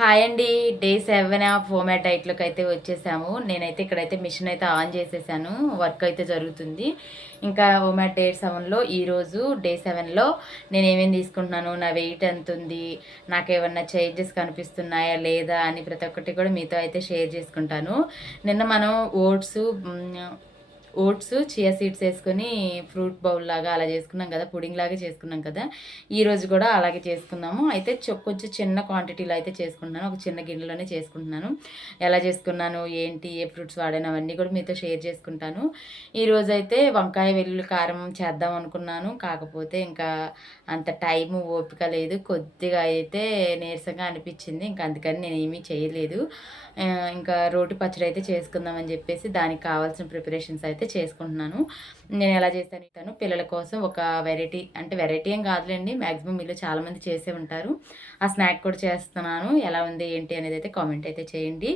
Hi అండి. Day seven of home డైట్లోకి అయితే వచ్చేసాము. నేనైతే ఇక్కడైతే మిషన్ అయితే ఆన్ చేసేసాను. వర్క్ అయితే జరుగుతుంది. ఇంకా హోమ్ డే సెవెన్లో ఈరోజు డే సెవెన్లో నేను ఏమేమి తీసుకుంటున్నాను? నా వెయిట్ ఎంత ఉంది నాకు ఏమన్నా చేంజెస్ కనిపిస్తున్నాయా లేదా అని ప్రతి ఒక్కటి కూడా మీతో అయితే షేర్ చేసుకుంటాను. నిన్న మనం ఓట్స్ ఓట్స్ చియా సీడ్స్ వేసుకొని ఫ్రూట్ బౌల్ లాగా అలా చేసుకున్నాం కదా పుడింగ్ లాగా చేసుకున్నాం కదా. ఈరోజు కూడా అలాగే చేసుకున్నాము అయితే కొంచెం చిన్న క్వాంటిటీలో అయితే చేసుకుంటున్నాను. ఒక చిన్న గిన్నెలోనే చేసుకుంటున్నాను. ఎలా చేసుకున్నాను ఏంటి ఏ ఫ్రూట్స్ వాడాను అవన్నీ కూడా మీతో షేర్ చేసుకుంటాను. ఈరోజు అయితే వంకాయ వెల్లుల్లి కారం చేద్దాం అనుకున్నాను. కాకపోతే ఇంకా అంత టైము ఓపిక లేదు. కొద్దిగా అయితే నీరసంగా అనిపించింది. ఇంకా అందుకని నేను ఏమీ చేయలేదు. ఇంకా రోటి పచ్చడి అయితే చేసుకుందామని చెప్పేసి దానికి కావాల్సిన ప్రిపరేషన్స్ అయితే చేసుకుంటున్నాను. నేను ఎలా చేస్తాను ఇస్తాను పిల్లల కోసం ఒక వెరైటీ అంటే వెరైటీ ఏం కాదులేండి మ్యాక్సిమం మీరు చాలామంది చేసే ఉంటారు. ఆ స్నాక్ కూడా చేస్తున్నాను. ఎలా ఉంది ఏంటి అనేది అయితే కామెంట్ అయితే చేయండి.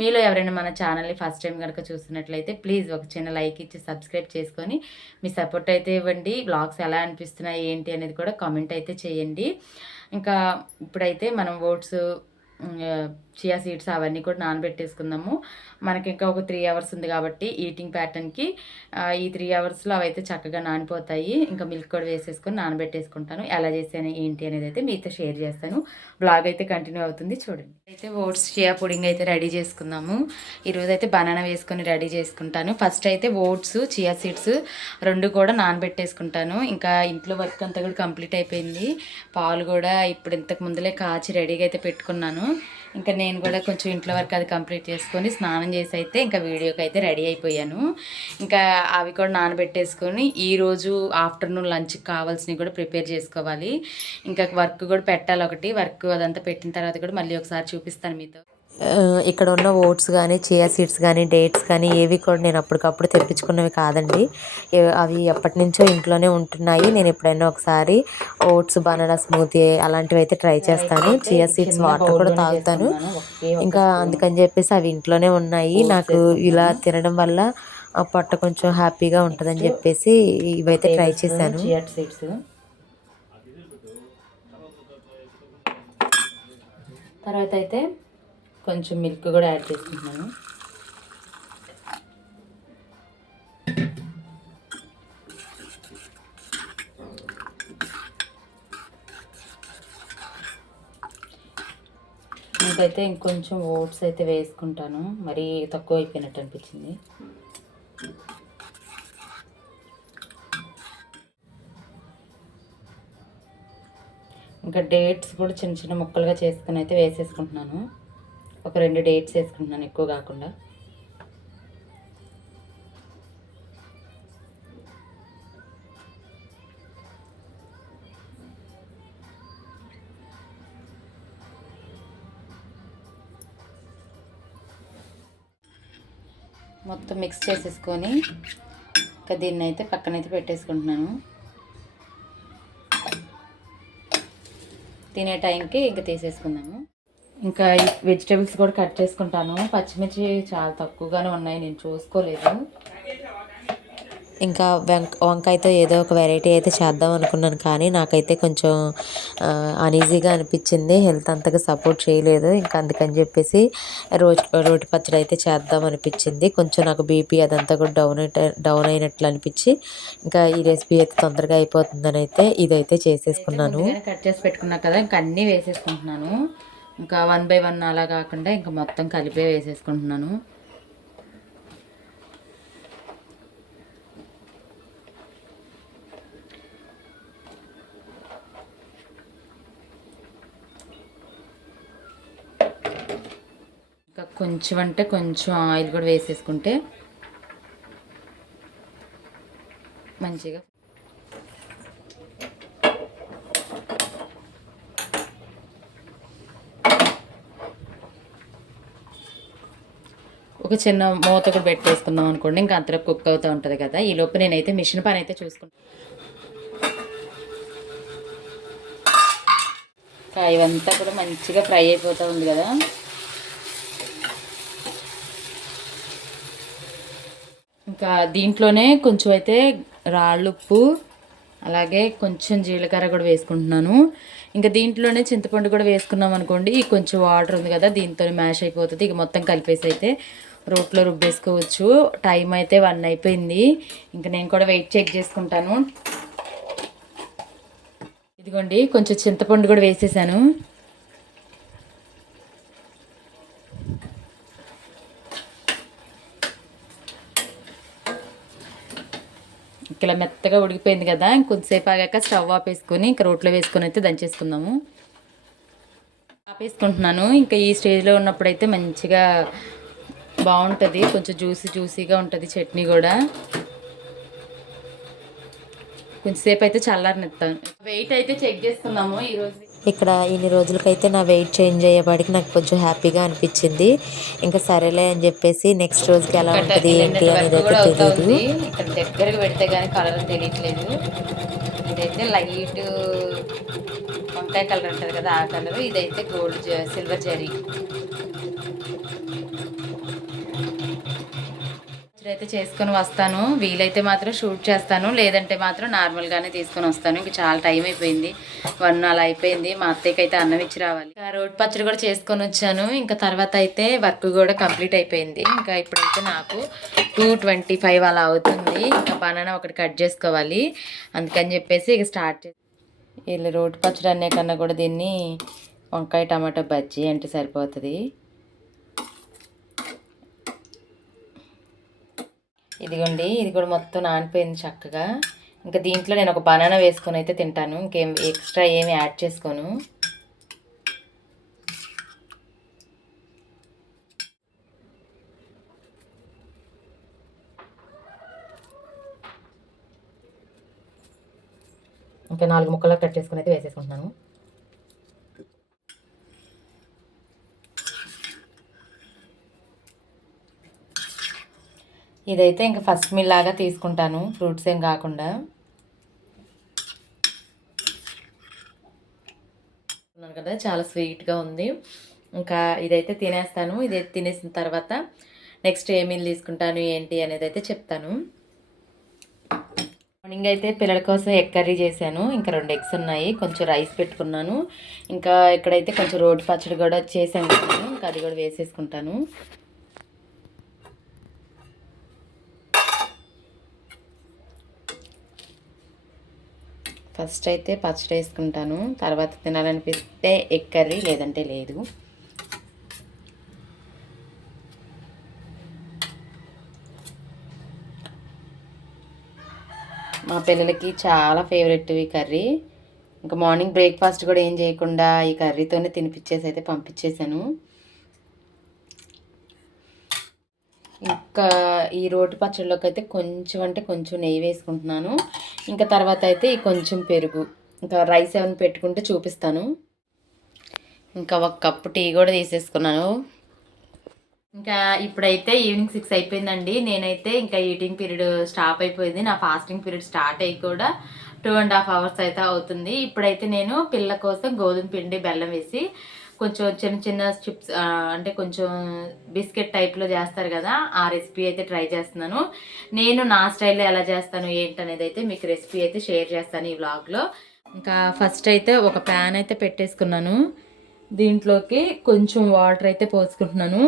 మీలో ఎవరైనా మన ఛానల్ని ఫస్ట్ టైం కనుక చూస్తున్నట్లయితే ప్లీజ్ ఒక చిన్న లైక్ ఇచ్చి సబ్స్క్రైబ్ చేసుకొని మీ సపోర్ట్ అయితే ఇవ్వండి. బ్లాగ్స్ ఎలా అనిపిస్తున్నాయి ఏంటి అనేది కూడా కామెంట్ అయితే చేయండి. ఇంకా ఇప్పుడైతే మనం ఓట్స్ చియా సీడ్స్ అవన్నీ కూడా నానబెట్టేసుకుందాము. మనకి ఇంకా ఒక త్రీ అవర్స్ ఉంది కాబట్టి ఈటింగ్ ప్యాటర్న్కి ఈ త్రీ అవర్స్లో అవైతే చక్కగా నానిపోతాయి. ఇంకా మిల్క్ కూడా వేసేసుకొని నానబెట్టేసుకుంటాను. ఎలా చేశాను ఏంటి అనేది అయితే మీతో షేర్ చేస్తాను. బ్లాగ్ అయితే కంటిన్యూ అవుతుంది చూడండి. అయితే ఓట్స్ చియా పుడింగ్ అయితే రెడీ చేసుకుందాము. ఈరోజు అయితే బనానా వేసుకొని రెడీ చేసుకుంటాను. ఫస్ట్ అయితే ఓట్స్ చియా సీడ్స్ రెండు కూడా నానబెట్టేసుకుంటాను. ఇంకా ఇంట్లో వర్క్ అంతా కూడా కంప్లీట్ అయిపోయింది. పాలు కూడా ఇప్పుడు ఇంతకు ముందులే కాచి రెడీగా అయితే పెట్టుకున్నాను. ఇంకా నేను కూడా కొంచెం ఇంట్లో వరకు అది కంప్లీట్ చేసుకొని స్నానం చేసి అయితే ఇంకా వీడియోకి అయితే రెడీ అయిపోయాను. ఇంకా అవి కూడా నానబెట్టేసుకొని ఈరోజు ఆఫ్టర్నూన్ లంచ్కి కావాల్సినవి కూడా ప్రిపేర్ చేసుకోవాలి. ఇంకా వర్క్ కూడా పెట్టాలి ఒకటి. వర్క్ అదంతా పెట్టిన తర్వాత కూడా మళ్ళీ ఒకసారి చూపిస్తాను మీతో. ఇక్కడ ఉన్న ఓట్స్ కానీ చియా సీడ్స్ కానీ డేట్స్ కానీ ఏవి కూడా నేను అప్పటికప్పుడు తెప్పించుకున్నవి కాదండి. అవి ఎప్పటి నుంచో ఇంట్లోనే ఉంటున్నాయి. నేను ఎప్పుడైనా ఒకసారి ఓట్స్ బనానా స్మూతీ అలాంటివి అయితే ట్రై చేస్తాను. చియా సీడ్స్ వాటర్ కూడా తాగుతాను. ఇంకా అందుకని చెప్పేసి అవి ఇంట్లోనే ఉన్నాయి. నాకు ఇలా తినడం వల్ల ఆ పొట్ట కొంచెం హ్యాపీగా ఉంటుందని చెప్పేసి ఇవైతే ట్రై చేశాను. తర్వాత అయితే కొంచెం మిల్క్ కూడా యాడ్ చేసుకుంటున్నాను. ఇంకైతే ఇంకొంచెం ఓట్స్ అయితే వేసుకుంటాను. మరీ తక్కువ అయిపోయినట్టు అనిపించింది. ఇంకా డేట్స్ కూడా చిన్న చిన్న ముక్కలుగా చేసుకుని అయితే వేసేసుకుంటున్నాను. ఒక రెండు డేట్స్ వేసుకుంటున్నాను ఎక్కువ కాకుండా. మొత్తం మిక్స్ చేసేసుకొని ఇంకా దీన్ని అయితే పక్కనైతే పెట్టేసుకుంటున్నాను. తినే టైంకి ఇంకా తీసేసుకుందాము. ఇంకా వెజిటేబుల్స్ కూడా కట్ చేసుకుంటాను. పచ్చిమిర్చి చాలా తక్కువగానే ఉన్నాయి. నేను చూసుకోలేదు. ఇంకా వంక వంకాయతో ఏదో ఒక వెరైటీ అయితే చేద్దాం అనుకున్నాను. కానీ నాకైతే కొంచెం అనీజీగా అనిపించింది. హెల్త్ అంతగా సపోర్ట్ చేయలేదు. ఇంకా అందుకని చెప్పేసి రోటి రోటి పచ్చడి అయితే చేద్దాం అనిపించింది. కొంచెం నాకు బీపీ అదంతా కూడా డౌన్ డౌన్ అయినట్లు అనిపించి ఇంకా ఈ రెసిపీ అయితే తొందరగా అయిపోతుందని అయితే ఇదైతే చేసేసుకున్నాను. కట్ చేసి పెట్టుకున్నా కదా. ఇంకా అన్నీ వేసేసుకుంటున్నాను. ఇంకా వన్ బై వన్ అలా కాకుండా ఇంకా మొత్తం కలిపే వేసేసుకుంటున్నాను. ఇంకా కొంచెం అంటే కొంచెం ఆయిల్ కూడా వేసేసుకుంటే మంచిగా ఒక చిన్న మూత కూడా పెట్టేసుకుందాం అనుకోండి. ఇంకా అంతలో కుక్ అవుతూ ఉంటుంది కదా. ఈ లోపు నేనైతే మిషన్ పని అయితే చూసుకుంటాను కాయవంతా ఇవంతా కూడా మంచిగా ఫ్రై అయిపోతూ ఉంది కదా. ఇంకా దీంట్లోనే కొంచెం అయితే రాళ్ళుప్పు అలాగే కొంచెం జీలకర్ర కూడా వేసుకుంటున్నాను. ఇంకా దీంట్లోనే చింతపండు కూడా వేసుకున్నాం అనుకోండి. కొంచెం వాటర్ ఉంది కదా దీంతో మ్యాష్ అయిపోతుంది. ఇక మొత్తం కలిపేసి అయితే రోట్లో రుబ్బేసుకోవచ్చు. టైం అయితే వన్ అయిపోయింది. ఇంకా నేను కూడా వెయిట్ చెక్ చేసుకుంటాను. ఇదిగోండి కొంచెం చింతపండు కూడా వేసేసాను. ఇలా మెత్తగా ఉడికిపోయింది కదా ఇంకొంతసేపు ఆగాక స్టవ్ ఆపేసుకొని ఇంకా రోట్లో వేసుకొని అయితే దంచేసుకుందాము. ఆపేసుకుంటున్నాను. ఇంకా ఈ స్టేజ్లో ఉన్నప్పుడు అయితే మంచిగా బాగుంటుంది. కొంచెం జ్యూసీ జ్యూసీగా ఉంటుంది చట్నీ కూడా. కొంచెంసేపు అయితే చల్లారనిస్తాను వెయిట్ అయితే చెక్ చేసుకున్నాము ఈరోజు ఇక్కడ ఇన్ని రోజులకైతే నా వెయిట్ చేంజ్ అయ్యేపాటికి నాకు కొంచెం హ్యాపీగా అనిపించింది. ఇంకా సరేలే అని చెప్పేసి నెక్స్ట్ రోజుకి ఎలా ఉంటుంది ఏంటి అనేది అయితే తెలియదు ఇక్కడ దగ్గరకు పెడితే కానీ కలర్ తెలియట్లేదు. ఇదైతే లైట్ వంకాయ కలర్ అంటారు కదా ఆ కలర్ ఇదైతే గోల్డ్ సిల్వర్ జరీ అయితే చేసుకొని వస్తాను. వీలైతే మాత్రం షూట్ చేస్తాను. లేదంటే మాత్రం నార్మల్గానే తీసుకొని వస్తాను. ఇంక చాలా టైం అయిపోయింది. వన్ అలా అయిపోయింది. మా అత్తయ్యకి అయితే అన్నం ఇచ్చి రావాలి. రోడ్ పచ్చడి కూడా చేసుకొని వచ్చాను. ఇంకా తర్వాత అయితే వర్క్ కూడా కంప్లీట్ అయిపోయింది. ఇంకా ఇప్పుడైతే నాకు టూ ట్వంటీ ఫైవ్ అలా అవుతుంది. ఇంకా బనానా ఒకటి కట్ చేసుకోవాలి. అందుకని చెప్పేసి ఇక స్టార్ట్ చేసి వీళ్ళు రోడ్ పచ్చడి అనే కన్నా కూడా దీన్ని వంకాయ టమాటా బజ్జీ అంటే సరిపోతుంది. ఇదిగోండి ఇది కూడా మొత్తం నానిపోయింది చక్కగా. ఇంకా దీంట్లో నేను ఒక బనానా వేసుకొని అయితే తింటాను. ఇంకేం ఎక్స్ట్రా ఏమి యాడ్ చేసుకోను. ఇంకా నాలుగు ముక్కలు కట్ చేసుకుని అయితే వేసేసుకుంటున్నాను. ఇదైతే ఇంకా ఫస్ట్ మిల్ లాగా తీసుకుంటాను. ఫ్రూట్స్ ఏం కాకుండా. ఉన్నాను కదా చాలా స్వీట్గా ఉంది. ఇంకా ఇదైతే తినేస్తాను. ఇది తినేసిన తర్వాత నెక్స్ట్ ఏ మీల్ తీసుకుంటాను ఏంటి అనేది అయితే చెప్తాను. మార్నింగ్ అయితే పిల్లల కోసం ఎగ్ కర్రీ చేశాను. ఇంకా రెండు ఎగ్స్ ఉన్నాయి. కొంచెం రైస్ పెట్టుకున్నాను. ఇంకా ఇక్కడైతే కొంచెం రోడ్డు పచ్చడి కూడా చేశాను. ఇంకా అది కూడా వేసేసుకుంటాను. ఫస్ట్ అయితే పచ్చడి వేసుకుంటాను. తర్వాత తినాలనిపిస్తే ఎగ్ కర్రీ లేదంటే లేదు. మా పిల్లలకి చాలా ఫేవరెట్ ఈ కర్రీ. ఇంకా మార్నింగ్ బ్రేక్ఫాస్ట్ కూడా ఏం చేయకుండా ఈ కర్రీతోనే తినిపించేసి అయితే పంపించేశాను. ఇంకా ఈ రోటి పచ్చడిలోకి అయితే కొంచెం అంటే కొంచెం నెయ్యి వేసుకుంటున్నాను. ఇంకా తర్వాత అయితే ఈ కొంచెం పెరుగు. ఇంకా రైస్ ఏమైనా పెట్టుకుంటే చూపిస్తాను. ఇంకా ఒక కప్పు టీ కూడా తీసేసుకున్నాను. ఇంకా ఇప్పుడైతే ఈవినింగ్ సిక్స్ అయిపోయిందండి. నేనైతే ఇంకా ఈటింగ్ పీరియడ్ స్టాప్ అయిపోయింది. నా ఫాస్టింగ్ పీరియడ్ స్టార్ట్ అయ్యి కూడా టూ అండ్ హాఫ్ అవర్స్ అయితే అవుతుంది. ఇప్పుడైతే నేను పిల్ల కోసం గోధుమ పిండి బెల్లం వేసి కొంచెం చిన్న చిన్న చిప్స్ అంటే కొంచెం బిస్కెట్ టైప్లో చేస్తారు కదా ఆ రెసిపీ అయితే ట్రై చేస్తున్నాను. నేను నా స్టైల్లో ఎలా చేస్తాను ఏంటనేది అయితే మీకు రెసిపీ అయితే షేర్ చేస్తాను ఈ వ్లాగ్లో ఇంకా ఫస్ట్ అయితే ఒక ప్యాన్ అయితే పెట్టేసుకున్నాను. దీంట్లోకి కొంచెం వాటర్ అయితే పోసుకుంటున్నాను.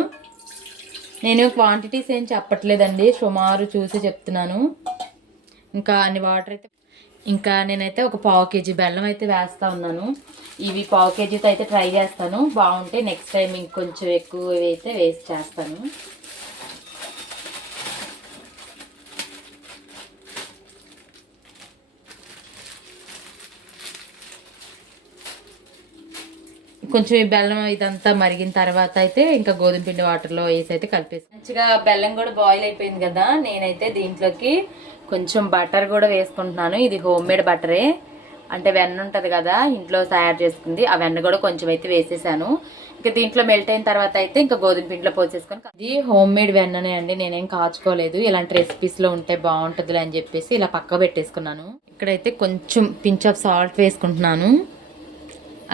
నేను క్వాంటిటీస్ ఏం చెప్పట్లేదండి సుమారు చూసి చెప్తున్నాను. ఇంకా అన్ని వాటర్ అయితే ఇంకా నేనైతే ఒక పావు కేజీ బెల్లం అయితే వేస్తా ఉన్నాను. ఇవి పావు కేజీతో అయితే ట్రై చేస్తాను. బాగుంటే నెక్స్ట్ టైం ఇంకొంచెం ఎక్కువ అయితే వేస్ట్ చేస్తాను. కొంచెం ఈ బెల్లం ఇదంతా మరిగిన తర్వాత అయితే ఇంకా గోధుమ పిండి వాటర్లో వేసి అయితే కలిపేసి మంచిగా బెల్లం కూడా బాయిల్ అయిపోయింది కదా. నేనైతే దీంట్లోకి కొంచెం బటర్ కూడా వేసుకుంటున్నాను. ఇది హోమ్ మేడ్ బటరే. అంటే వెన్న ఉంటుంది కదా ఇంట్లో తయారు చేసుకుంది. ఆ వెన్న కూడా కొంచెం అయితే వేసేసాను. ఇంకా దీంట్లో మెల్ట్ అయిన తర్వాత అయితే ఇంకా గోధుమ పిండిలో పోసేసుకొని ఇది హోమ్ మేడ్ వెన్ననే అండి. నేనేం కాచుకోలేదు. ఇలాంటి రెసిపీస్లో ఉంటే బాగుంటుంది అని చెప్పేసి ఇలా పక్క పెట్టేసుకున్నాను. ఇక్కడైతే కొంచెం పించ్ ఆఫ్ సాల్ట్ వేసుకుంటున్నాను.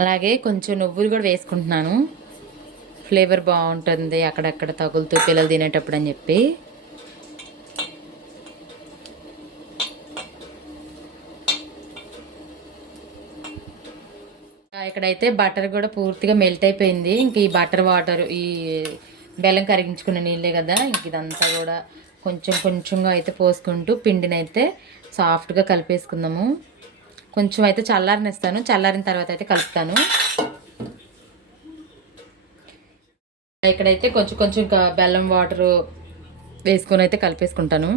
అలాగే కొంచెం నువ్వులు కూడా వేసుకుంటున్నాను. ఫ్లేవర్ బాగుంటుంది అక్కడక్కడ తగులుతూ పిల్లలు తినేటప్పుడు అని చెప్పి. ఇక్కడైతే బటర్ కూడా పూర్తిగా మెల్ట్ అయిపోయింది. ఇంక ఈ బటర్ వాటర్ ఈ బెల్లం కరిగించుకున్న నీళ్ళే కదా ఇంక ఇదంతా కూడా కొంచెం కొంచెంగా అయితే పోసుకుంటూ పిండిని అయితే సాఫ్ట్గా కలిపేసుకుందాము. కొంచెం అయితే చల్లారనిస్తాను. చల్లారిన తర్వాత అయితే కలుపుతాను. ఇక్కడైతే కొంచెం కొంచెం బెల్లం వాటర్ వేసుకొని అయితే కలిపేసుకుంటాను.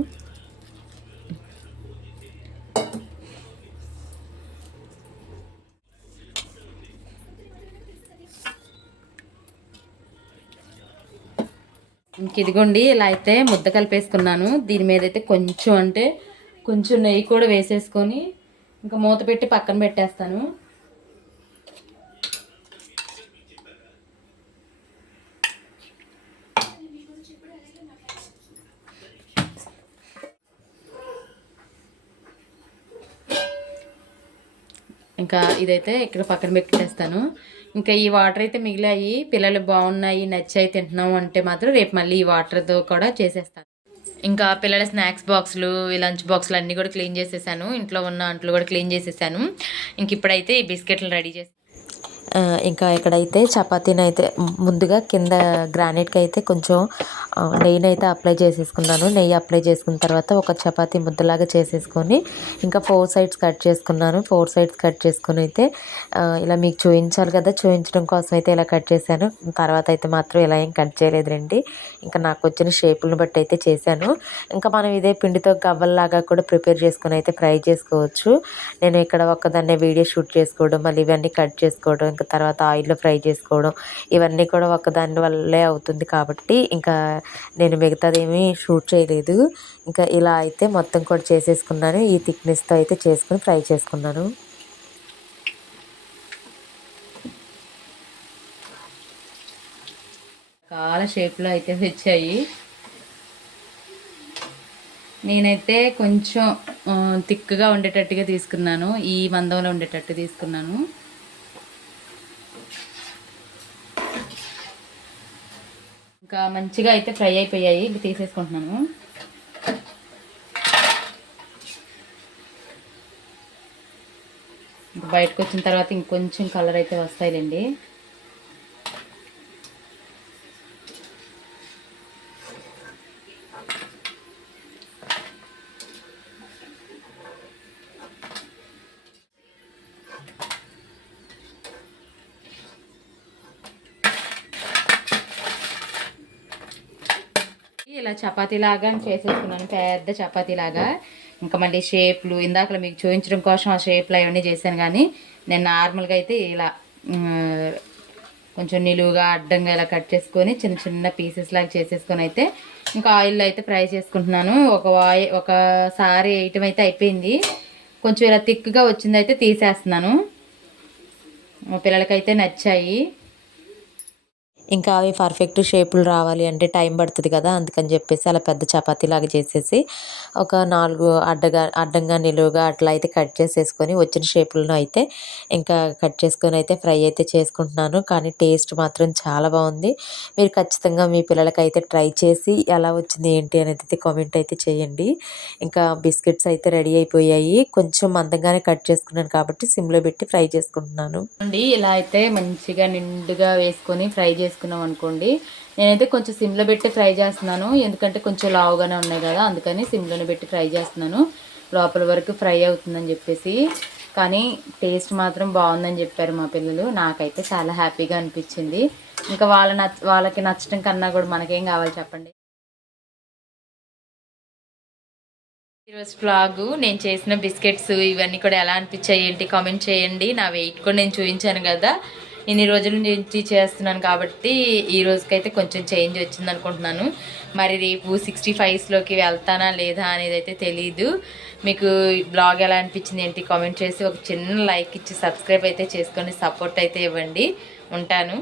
ఇంక ఇదిగోండి ఇలా అయితే ముద్ద కలిపేసుకున్నాను. దీని మీద అయితే కొంచెం అంటే కొంచెం నెయ్యి కూడా వేసేసుకొని ఇంకా మూత పెట్టి పక్కన పెట్టేస్తాను. ఇంకా ఇదైతే ఇక్కడ పక్కన పెట్టేస్తాను. ఇంకా ఈ వాటర్ అయితే మిగిలాయి. పిల్లలు బాగున్నాయి నచ్చాయి తింటున్నాం అంటే మాత్రం రేపు మళ్ళీ ఈ వాటర్తో కూడా చేసేస్తాను. ఇంకా పిల్లల స్నాక్స్ బాక్సులు ఈ లంచ్ బాక్సులు అన్నీ కూడా క్లీన్ చేసేసాను. ఇంట్లో ఉన్న అంట్లు కూడా క్లీన్ చేసేసాను. ఇంక ఇప్పుడైతే ఈ బిస్కెట్లు రెడీ చేసి ఇంకా ఇక్కడైతే చపాతీని అయితే ముందుగా కింద గ్రానైట్కి అయితే కొంచెం నెయ్యిని అయితే అప్లై చేసేసుకున్నాను నెయ్యి అప్లై చేసుకున్న తర్వాత ఒక చపాతీ ముద్దలాగా చేసేసుకొని ఇంకా ఫోర్ సైడ్స్ కట్ చేసుకున్నాను. ఫోర్ సైడ్స్ కట్ చేసుకుని అయితే ఇలా మీకు చూపించాలి కదా చూపించడం కోసం అయితే ఇలా కట్ చేశాను. తర్వాత అయితే మాత్రం ఇలా ఏం కట్ చేయలేదు రండి ఇంకా నాకు వచ్చిన షేపులను బట్టి అయితే చేశాను. ఇంకా మనం ఇదే పిండితో గవ్వల్లాగా కూడా ప్రిపేర్ చేసుకుని అయితే ఫ్రై చేసుకోవచ్చు. నేను ఇక్కడ ఒక్కదాన్నే వీడియో షూట్ చేసుకోవడం మళ్ళీ ఇవన్నీ కట్ చేసుకోవడం ఇంకా తర్వాత ఆయిల్లో ఫ్రై చేసుకోవడం ఇవన్నీ కూడా ఒక్కదాని వల్లే అవుతుంది కాబట్టి ఇంకా నేను మిగతాదేమీ షూట్ చేయలేదు. ఇంకా ఇలా అయితే మొత్తం కూడా చేసేసుకున్నాను. ఈ థిక్నెస్తో అయితే చేసుకుని ఫ్రై చేసుకున్నాను. రకాల షేప్లో అయితే వచ్చాయి. నేనైతే కొంచెం తిక్కుగా ఉండేటట్టుగా తీసుకున్నాను. ఈ మందంలో ఉండేటట్టు తీసుకున్నాను. ఇంకా మంచిగా అయితే ఫ్రై అయిపోయాయి. ఇవి తీసేసుకుంటున్నాను. బయటకు వచ్చిన తర్వాత ఇంకొంచెం కలర్ అయితే వస్తాయిలేండి. ఇలా చపాతీ లాగా చేసేసుకున్నాను. పెద్ద చపాతీ లాగా ఇంకా మళ్ళీ షేప్లు ఇందాక మీకు చూపించడం కోసం ఆ షేప్లు అవన్నీ చేశాను కానీ నేను నార్మల్గా అయితే ఇలా కొంచెం నిలువుగా అడ్డంగా ఇలా కట్ చేసుకొని చిన్న చిన్న పీసెస్ లాగా చేసేసుకొని అయితే ఇంకా ఆయిల్లో అయితే ఫ్రై చేసుకుంటున్నాను. ఒక ఆయి ఒకసారి వేయటం అయితే అయిపోయింది. కొంచెం ఇలా థిక్గా వచ్చింది అయితే తీసేస్తున్నాను పిల్లలకైతే నచ్చాయి. ఇంకా అవి పర్ఫెక్ట్ షేపులు రావాలి అంటే టైం పడుతుంది కదా అందుకని చెప్పేసి అలా పెద్ద చపాతీ లాగా చేసేసి ఒక నాలుగు అడ్డగా అడ్డంగా నిలువుగా అట్లా అయితే కట్ చేసేసుకొని వచ్చిన షేపులను అయితే ఇంకా కట్ చేసుకొని అయితే ఫ్రై అయితే చేసుకుంటున్నాను. కానీ టేస్ట్ మాత్రం చాలా బాగుంది. మీరు ఖచ్చితంగా మీ పిల్లలకి అయితే ట్రై చేసి ఎలా వచ్చింది ఏంటి అనేది అయితే కామెంట్ అయితే చేయండి. ఇంకా బిస్కెట్స్ అయితే రెడీ అయిపోయాయి. కొంచెం మందంగానే కట్ చేసుకున్నాను కాబట్టి సిమ్లో పెట్టి ఫ్రై చేసుకుంటున్నాను. అండి ఇలా అయితే మంచిగా నిండుగా వేసుకొని ఫ్రై పెట్టుకున్నాం అనుకోండి. నేనైతే కొంచెం సిమ్లో పెట్టి ఫ్రై చేస్తున్నాను. ఎందుకంటే కొంచెం లావుగానే ఉన్నాయి కదా అందుకని సిమ్లోనే పెట్టి ఫ్రై చేస్తున్నాను. లోపల వరకు ఫ్రై అవుతుందని చెప్పేసి. కానీ టేస్ట్ మాత్రం బాగుందని చెప్పారు మా పిల్లలు. నాకైతే చాలా హ్యాపీగా అనిపించింది. ఇంకా వాళ్ళ నచ్చ వాళ్ళకి నచ్చడం కన్నా కూడా మనకేం కావాలి చెప్పండి? ఈరోజు ఫ్లాగు నేను చేసిన బిస్కెట్స్ ఇవన్నీ కూడా ఎలా అనిపించాయి ఏంటి? కామెంట్ చేయండి. నా వెయిట్ కూడా నేను చూపించాను కదా. ఇన్ని రోజుల నుంచి చేస్తున్నాను కాబట్టి ఈ రోజుకైతే కొంచెం చేంజ్ వచ్చింది అనుకుంటున్నాను. మరి రేపు సిక్స్టీ ఫైవ్స్లోకి వెళ్తానా లేదా అనేది అయితే తెలీదు. మీకు బ్లాగ్ ఎలా అనిపించింది ఏంటి కామెంట్ చేసి ఒక చిన్న లైక్ ఇచ్చి సబ్స్క్రైబ్ అయితే చేసుకొని సపోర్ట్ అయితే ఇవ్వండి. ఉంటాను.